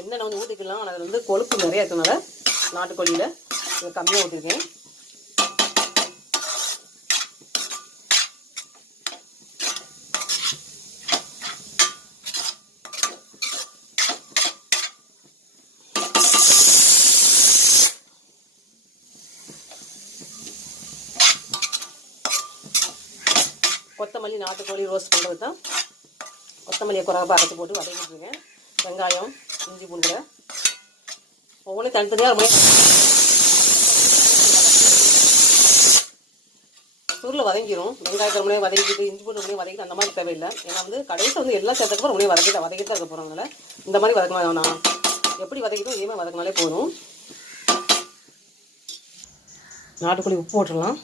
எண்ணெய் வந்து ஊற்றிக்கலாம். ஆனால் அதில் வந்து கொழுப்பு நிறையா இருக்கனால நாட்டுக்கோழியில் இதை கம்மியாக ஊற்றிருக்கேன். கொத்தமல்லி நாட்டுக்கோழி ரோஸ்ட் பண்ணுறது தான். கொத்தமல்லியை குறைவாக அரைச்சி போட்டு வதக்கிட்டுருக்கேன். வெங்காயம், இஞ்சி பூண்டு ஒவ்வொன்றும் தனித்தனியாக சுருளை வதங்கிடும். வெங்காயத்தை ரொம்ப வதக்கிட்டு இஞ்சி பூண்டு ரொம்ப வதக்கிட்டு அந்த மாதிரி தேவையில்லை. ஏன்னா வந்து கடைசியில் வந்து எல்லாம் சேர்த்துக்கப்புறம் ரொம்ப வதக்கிட்டு தான் இருக்க போகிறவங்கள இந்த மாதிரி வதக்கணும். நான் எப்படி வதக்கிட்டோம் இதே மாதிரி வதக்கினாலே போதும். நாட்டுக்கோழி உப்பு போட்டுடலாம்.